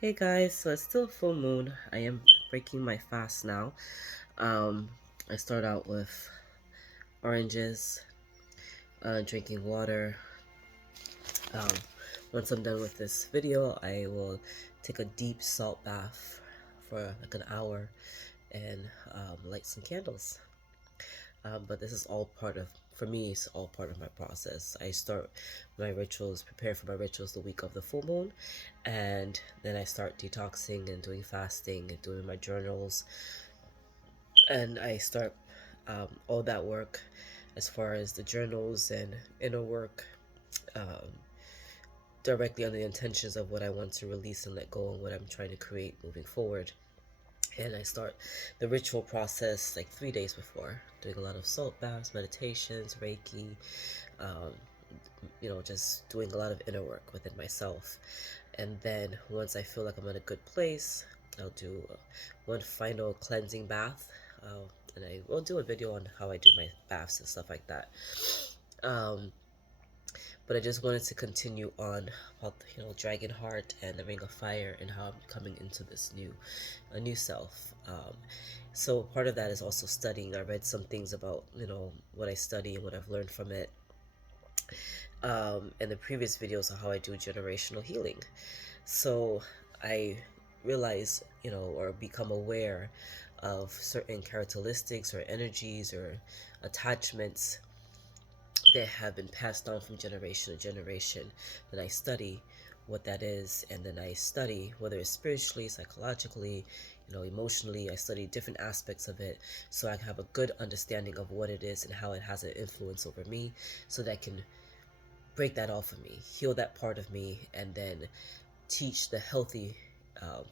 Hey guys, so it's still full moon. I am breaking my fast now. I start out with oranges, drinking water. Um, Once I'm done with this video, I will take a deep salt bath for like an hour and light some candles. But this is all part of, for me, it's all part of my process. I start my rituals, prepare for my rituals the week of the full moon, and then I start detoxing and doing fasting and doing my journals, and I start all that work as far as the journals and inner work um, directly on the intentions of what I want to release and let go and what I'm trying to create moving forward. And I start the ritual process like 3 days before, doing a lot of salt baths, meditations, Reiki, um, just doing a lot of inner work within myself. And then once I feel like I'm in a good place, I'll do one final cleansing bath. And I will do a video on how I do my baths and stuff like that. Um, but I just wanted to continue on about Dragon Heart and the Ring of Fire and how I'm coming into this a new self. So part of that is also studying. I read some things about what I study and what I've learned from it. In the previous videos on how I do generational healing. So I realize, or become aware of certain characteristics or energies or attachments that have been passed on from generation to generation. Then I study what that is, and then I study whether it's spiritually, psychologically, emotionally. I study different aspects of it so I have a good understanding of what it is and how it has an influence over me, so that I can break that off of me, heal that part of me, and then teach the healthy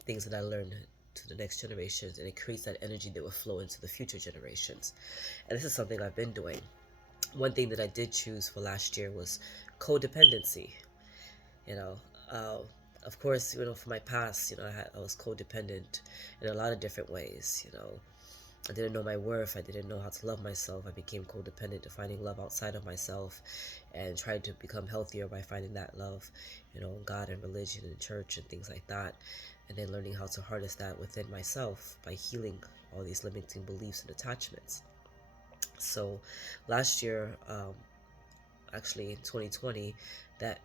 things that I learned to the next generations, and it creates that energy that will flow into the future generations. And this is something I've been doing. One thing that I did choose for last year was codependency. You know, uh, of course, for my past, I was codependent in a lot of different ways. I didn't know my worth. I didn't know how to love myself. I became codependent to finding love outside of myself and tried to become healthier by finding that love, in God and religion and church and things like that. And then learning how to harness that within myself by healing all these limiting beliefs and attachments. So last year, actually in 2020, I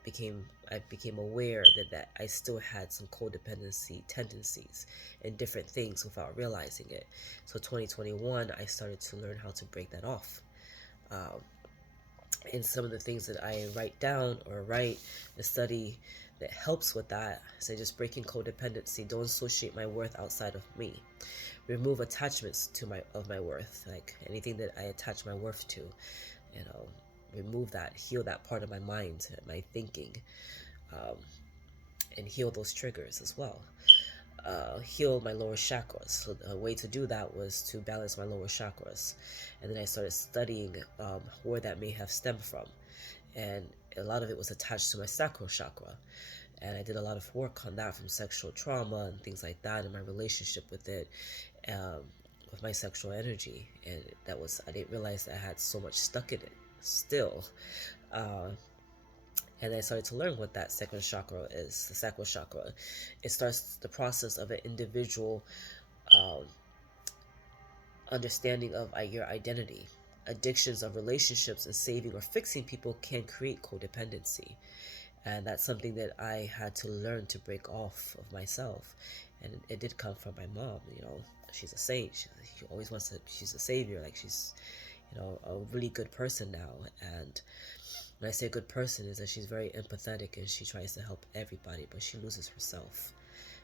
became aware that I still had some codependency tendencies in different things without realizing it. So 2021, I started to learn how to break that off. Um, and some of the things that I write down or write, the study that helps with that, say just breaking codependency, don't associate my worth outside of me. Remove attachments to my worth, like anything that I attach my worth to, you know, remove that, heal that part of my mind, my thinking, um, and heal those triggers as well. Heal my lower chakras. So a way to do that was to balance my lower chakras, and then I started studying where that may have stemmed from, and a lot of it was attached to my sacral chakra, and I did a lot of work on that, from sexual trauma and things like that, and my relationship with it, um, with my sexual energy, and I didn't realize that I had so much stuck in it still. Uh, and I started to learn what that second chakra is, the sacral chakra. It starts the process of an individual um, understanding of your identity. Addictions of relationships and saving or fixing people can create codependency. And that's something that I had to learn to break off of myself. And it did come from my mom. She's a saint. She always wants to, she's a savior. Like, she's, a really good person now. And when I say good person, is that she's very empathetic and she tries to help everybody, but she loses herself.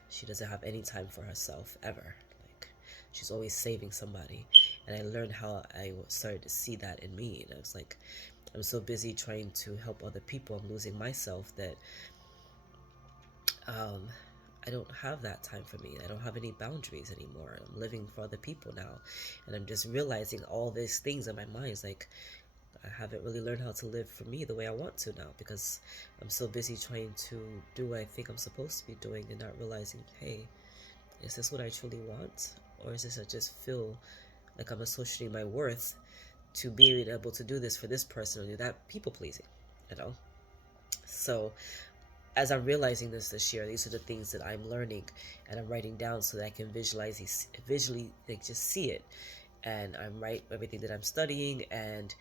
She doesn't have any time for herself ever. Like, she's always saving somebody. And I learned how I started to see that in me. And I was like, I'm so busy trying to help other people, I'm losing myself, that um, I don't have that time for me. I don't have any boundaries anymore. I'm living for other people now. And I'm just realizing all these things in my mind. It's like, I haven't really learned how to live for me the way I want to now, because I'm so busy trying to do what I think I'm supposed to be doing and not realizing, hey, is this what I truly want? Or is this I just feel like I'm associating my worth to being able to do this for this person or do that, people pleasing, you know? So as I'm realizing this year, these are the things that I'm learning and I'm writing down so that I can visually like just see it. And I'm write everything that I'm studying, and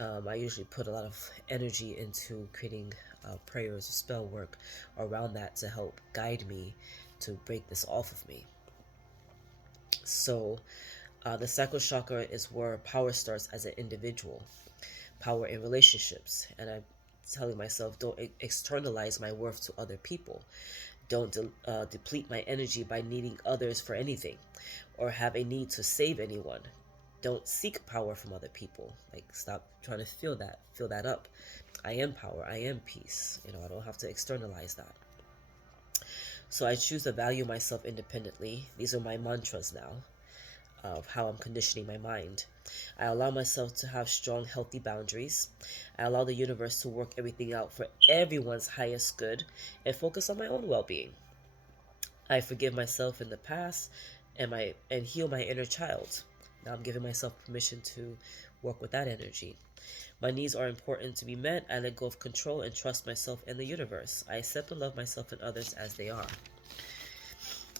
I usually put a lot of energy into creating prayers or spell work around that to help guide me to break this off of me. So the Cycle Chakra is where power starts as an individual, power in relationships, and I'm telling myself, don't externalize my worth to other people. Don't deplete my energy by needing others for anything or have a need to save anyone. Don't seek power from other people. Like, stop trying to fill that up. I am power. I am peace. I don't have to externalize that. So I choose to value myself independently. These are my mantras now of how I'm conditioning my mind. I allow myself to have strong, healthy boundaries. I allow the universe to work everything out for everyone's highest good and focus on my own well-being. I forgive myself in the past and heal my inner child. Now I'm giving myself permission to work with that energy. My needs are important to be met. I let go of control and trust myself and the universe. I accept and love myself and others as they are.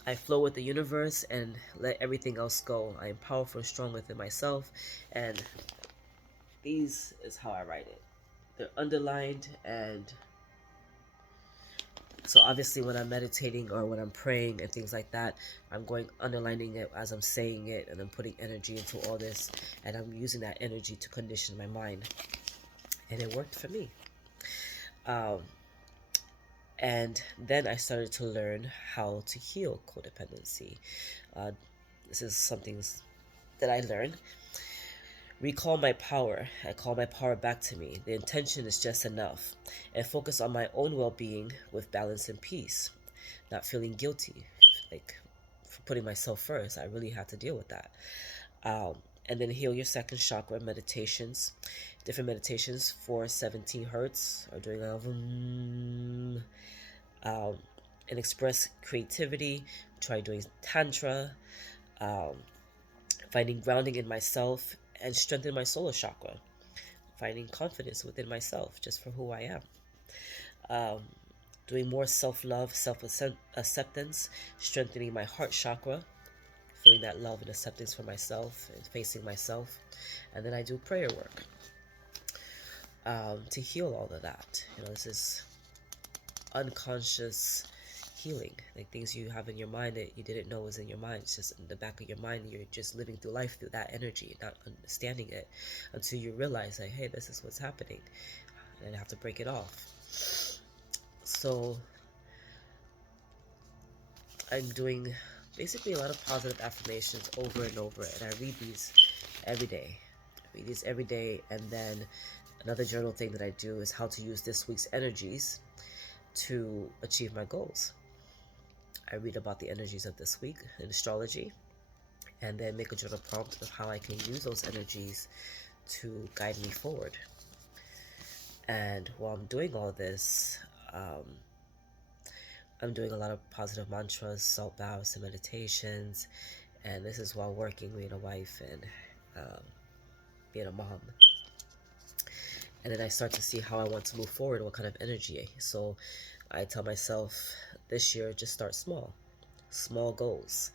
I flow with the universe and let everything else go. I am powerful and strong within myself. And these is how I write it. They're underlined, and so obviously when I'm meditating or when I'm praying and things like that, I'm going underlining it as I'm saying it, and I'm putting energy into all this, and I'm using that energy to condition my mind. And it worked for me. Um, and then I started to learn how to heal codependency. Uh, this is something that I learned. Recall my power. I call my power back to me. The intention is just enough. And focus on my own well being with balance and peace. Not feeling guilty, like for putting myself first. I really had to deal with that. And then heal your second chakra meditations. Different meditations for 17 hertz or doing and express creativity. Try doing tantra. Um, Finding grounding in myself and strengthen my solar chakra. Finding confidence within myself just for who I am. Um, Doing more self-love, self-acceptance, strengthening my heart chakra, feeling that love and acceptance for myself and facing myself. And then I do prayer work to heal all of that. This is unconscious healing, like things you have in your mind that you didn't know was in your mind. It's just in the back of your mind. You're just living through life through that energy, not understanding it until you realize, like, hey, this is what's happening, and I have to break it off. So I'm doing basically a lot of positive affirmations over and over, and I read these every day. And then another journal thing that I do is how to use this week's energies to achieve my goals. I read about the energies of this week in astrology, and then make a journal prompt of how I can use those energies to guide me forward. And while I'm doing all this, I'm doing a lot of positive mantras, salt baths, and meditations, and this is while working, being a wife, and being a mom. And then I start to see how I want to move forward, what kind of energy. So I tell myself this year, just start small. Small goals.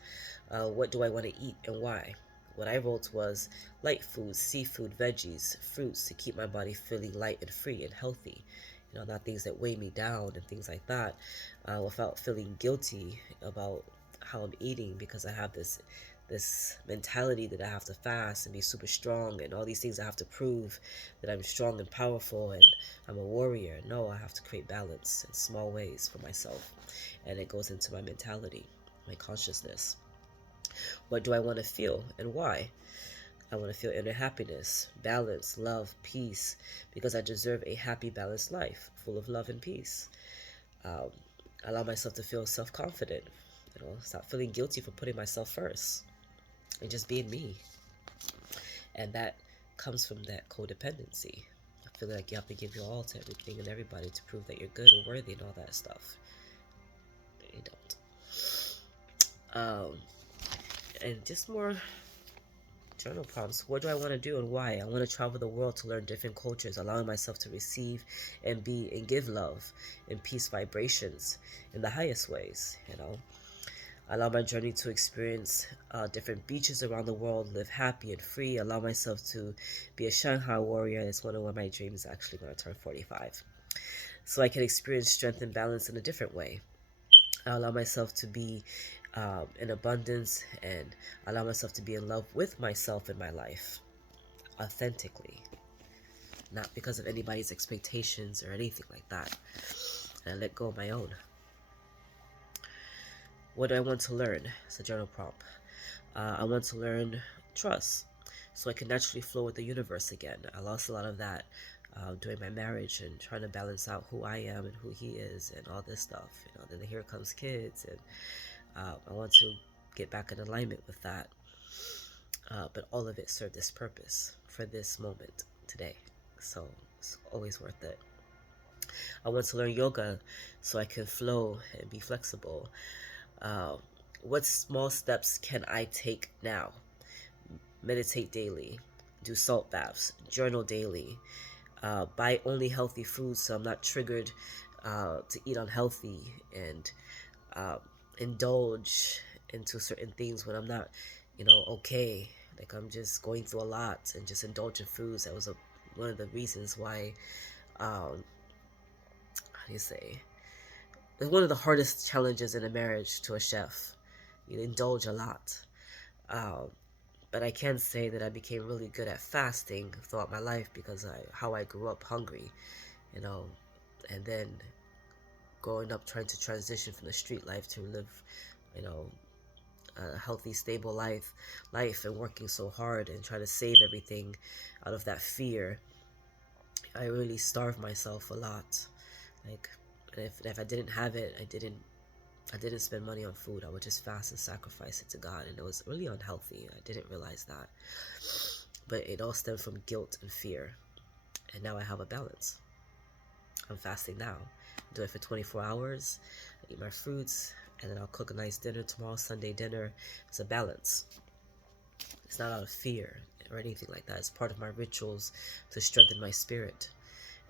What do I want to eat and why? What I wrote was light foods, seafood, veggies, fruits to keep my body feeling light and free and healthy. Not things that weigh me down and things like that, without feeling guilty about how I'm eating, because I have this mentality that I have to fast and be super strong and all these things I have to prove that I'm strong and powerful and I'm a warrior. No, I have to create balance in small ways for myself, and it goes into my mentality, my consciousness. What do I want to feel and why? I want to feel inner happiness, balance, love, peace, because I deserve a happy, balanced life full of love and peace. Allow myself to feel self-confident. Stop feeling guilty for putting myself first and just being me. And that comes from that codependency. I feel like you have to give your all to everything and everybody to prove that you're good or worthy and all that stuff. You don't. And just journal prompts. What do I want to do and why? I want to travel the world to learn different cultures, allowing myself to receive and be and give love and peace vibrations in the highest ways. Allow my journey to experience different beaches around the world, live happy and free. Allow myself to be a Shanghai warrior. That's one of my dreams, actually, when I turn 45. So I can experience strength and balance in a different way. I allow myself to be in abundance, and allow myself to be in love with myself in my life authentically, not because of anybody's expectations or anything like that. And I let go of my own. What do I want to learn? It's a journal prompt. I want to learn trust, so I can naturally flow with the universe again. I lost a lot of that during my marriage and trying to balance out who I am and who he is and all this stuff. Then here comes kids, and I want to get back in alignment with that. But all of it served this purpose for this moment today. So it's always worth it. I want to learn yoga so I can flow and be flexible. What small steps can I take now? Meditate daily, do salt baths, journal daily, buy only healthy foods so I'm not triggered to eat unhealthy, and indulge into certain things when I'm not, okay. Like I'm just going through a lot, and just indulge in foods. That was one of the reasons why, how do you say? It's one of the hardest challenges in a marriage to a chef. You indulge a lot. But I can say that I became really good at fasting throughout my life because how I grew up hungry, and then growing up trying to transition from the street life to live, a healthy, stable life, and working so hard and trying to save everything out of that fear. I really starved myself a lot. Like, if I didn't have it, I didn't spend money on food. I would just fast and sacrifice it to God, and it was really unhealthy. I didn't realize that, but it all stemmed from guilt and fear. And now I have a balance. I'm fasting now. I do it for 24 hours. I eat my fruits, and then I'll cook a nice dinner tomorrow, Sunday dinner. It's a balance. It's not out of fear or anything like that. It's part of my rituals to strengthen my spirit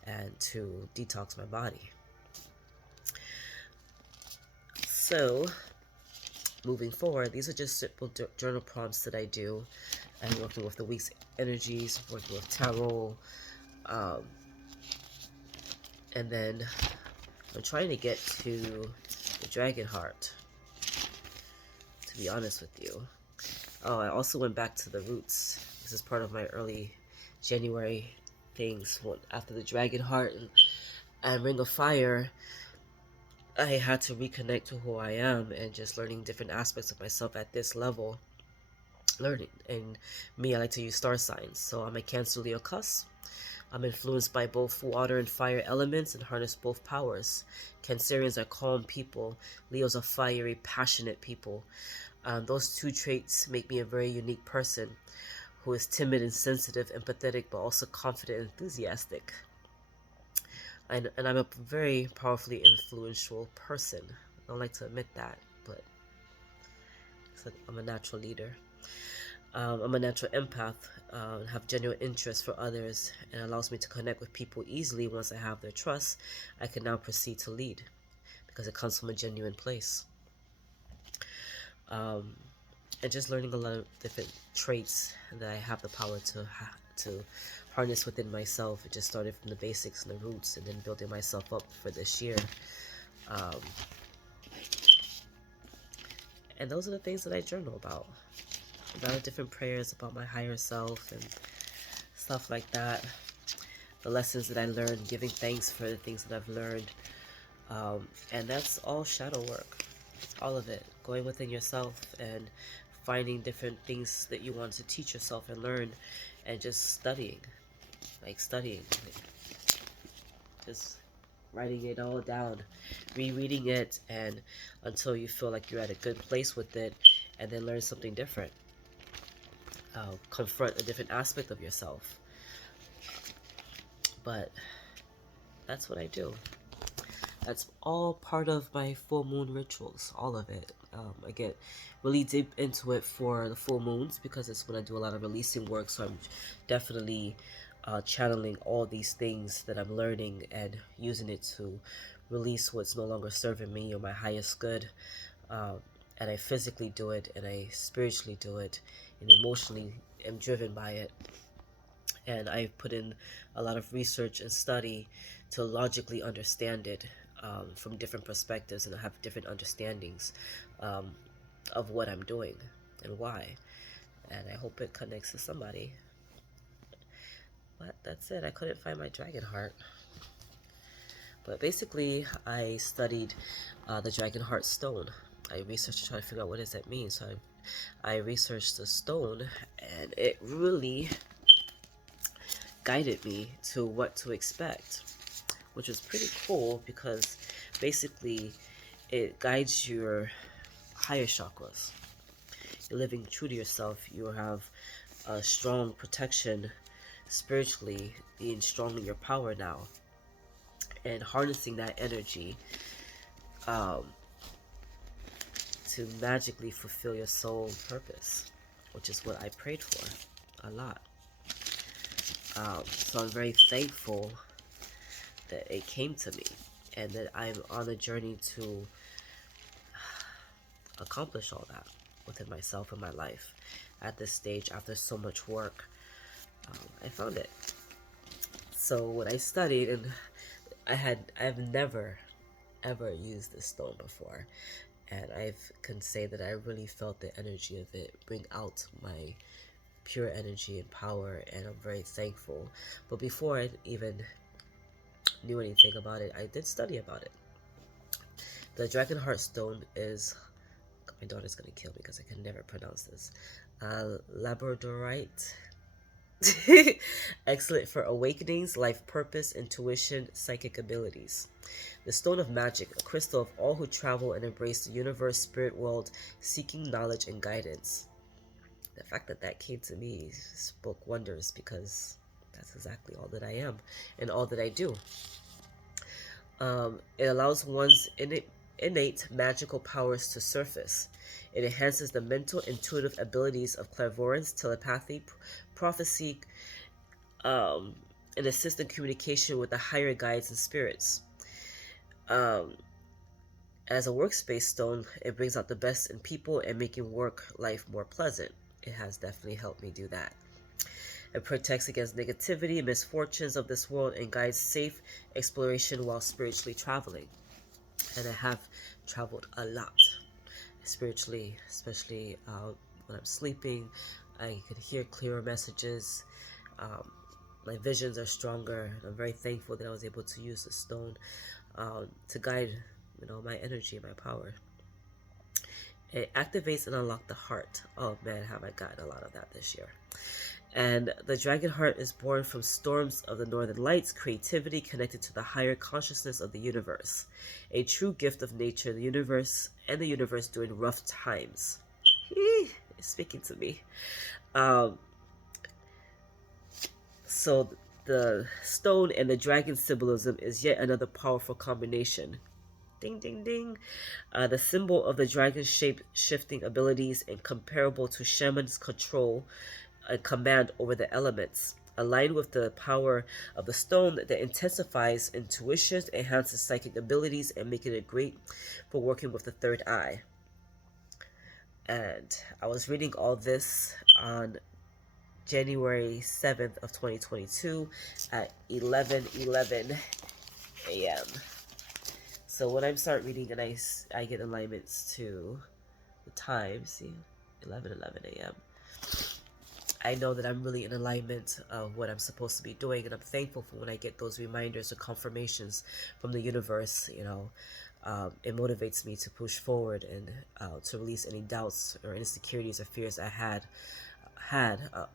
and to detox my body. So, moving forward, these are just simple journal prompts that I do. I'm working with the week's energies, working with tarot, and then I'm trying to get to the dragon heart, to be honest with you. Oh, I also went back to the roots. This is part of my early January things. After the dragon heart and ring of fire, I had to reconnect to who I am and just learning different aspects of myself at this level. Learning. And me, I like to use star signs. So I'm a Cancer, Leo, Cusp. I'm influenced by both water and fire elements and harness both powers. Cancerians are calm people. Leos are fiery, passionate people. Those two traits make me a very unique person who is timid and sensitive, empathetic, but also confident and enthusiastic. And I'm a very powerfully influential person. I don't like to admit that, but I'm a natural leader. I'm a natural empath and have genuine interest for others, and allows me to connect with people easily. Once I have their trust, I can now proceed to lead because it comes from a genuine place. And just learning a lot of different traits that I have the power to harness within myself. It just started from the basics and the roots, and then building myself up for this year. And those are the things that I journal about. About different prayers about my higher self and stuff like that. The lessons that I learned, giving thanks for the things that I've learned. And that's all shadow work. All of it. Going within yourself and finding different things that you want to teach yourself and learn, and just studying. Just writing it all down, rereading it, and until you feel like you're at a good place with it, and then learn something different. Confront a different aspect of yourself. But that's what I do. That's all part of my full moon rituals, all of it. I get really deep into it for the full moons because it's when I do a lot of releasing work. So I'm definitely channeling all these things that I'm learning and using it to release what's no longer serving me or my highest good. Um, and I physically do it, and I spiritually do it, and emotionally am driven by it. And I've put in a lot of research and study to logically understand it from different perspectives and have different understandings um, of what I'm doing and why. And I hope it connects to somebody. But that's it. I couldn't find my dragon heart. But basically, I studied the dragon heart stone. I researched to try to figure out what does that mean. So I researched the stone, and it really guided me to what to expect, which was pretty cool because basically it guides your higher chakras. You're living true to yourself. You have a strong protection spiritually, being strong in your power now, and harnessing that energy um, to magically fulfill your soul purpose, which is what I prayed for a lot. So I'm very thankful that it came to me and that I'm on a journey to accomplish all that within myself and my life. At this stage, after so much work, I found it. So when I studied, and I've never ever used this stone before, and I can say that I really felt the energy of it bring out my pure energy and power, and I'm very thankful. But before I even knew anything about it, I did study about it. The dragon heart stone is, my daughter's gonna kill me because I can never pronounce this, labradorite. Excellent for awakenings, life purpose, intuition, psychic abilities. The stone of magic, a crystal of all who travel and embrace the universe, spirit world, seeking knowledge and guidance. The fact that that came to me spoke wonders because that's exactly all that I am and all that I do. It allows one's innate magical powers to surface. It enhances the mental, intuitive abilities of clairvoyance, telepathy, prophecy, um, and assist in communication with the higher guides and spirits. Um, as a workspace stone, it brings out the best in people and making work life more pleasant. It has definitely helped me do that. It protects against negativity and misfortunes of this world and guides safe exploration while spiritually traveling. And I have traveled a lot spiritually, especially when I'm sleeping. I can hear clearer messages. Um, my visions are stronger. And I'm very thankful that I was able to use the stone to guide, my energy and my power. It activates and unlocks the heart. Oh man, have I gotten a lot of that this year. And the dragon heart is born from storms of the northern lights, creativity connected to the higher consciousness of the universe. A true gift of nature, the universe during rough times. It's speaking to me. Um, so the stone and the dragon symbolism is yet another powerful combination. Ding, ding, ding. The symbol of the dragon shaped shifting abilities and comparable to shaman's control and command over the elements. Aligned with the power of the stone that intensifies intuition, enhances psychic abilities, and making it great for working with the third eye. And I was reading all this on January 7th of 2022 at 11:11 a.m. So when I start reading and I get alignments to the time, see, 11:11 a.m. I know that I'm really in alignment of what I'm supposed to be doing, and I'm thankful for when I get those reminders or confirmations from the universe. It motivates me to push forward and to release any doubts or insecurities or fears I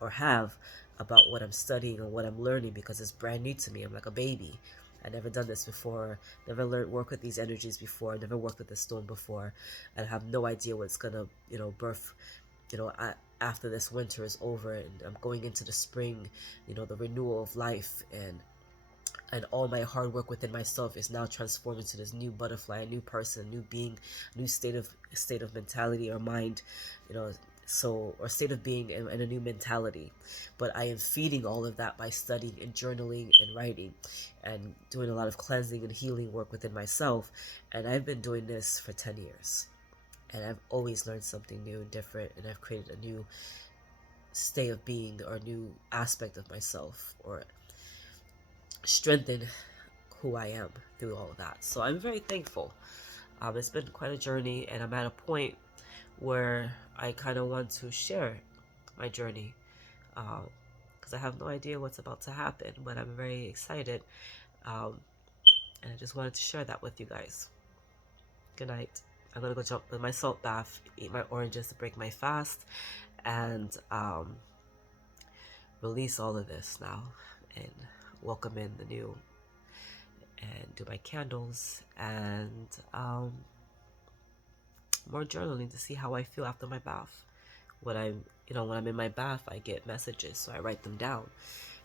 or have about what I'm studying or what I'm learning, because it's brand new to me. I'm like a baby. I never done this before, never learned work with these energies before, never worked with the stone before, and have no idea what's gonna, birth, after this winter is over and I'm going into the spring, the renewal of life. And and all my hard work within myself is now transformed into this new butterfly, a new person, new being, new state of mentality or mind, you know, so, or state of being, and a new mentality. But I am feeding all of that by studying and journaling and writing and doing a lot of cleansing and healing work within myself. And I've been doing this for 10 years, and I've always learned something new and different, and I've created a new state of being or a new aspect of myself, or strengthen who I am through all of that. So I'm very thankful. It's been quite a journey, and I'm at a point where I kind of want to share my journey, because I have no idea what's about to happen, but I'm very excited, um, and I just wanted to share that with you guys. Good night. I'm gonna go jump in my salt bath, eat my oranges to break my fast, and release all of this now, and welcome in the new, and do my candles, and more journaling to see how I feel after my bath. When I'm in my bath, I get messages, so I write them down,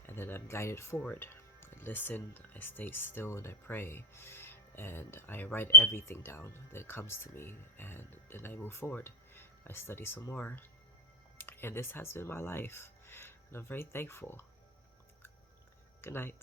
and then I'm guided forward. I listen, I stay still, and I pray, and I write everything down that comes to me, and then I move forward. I study some more, and this has been my life, and I'm very thankful. Good night.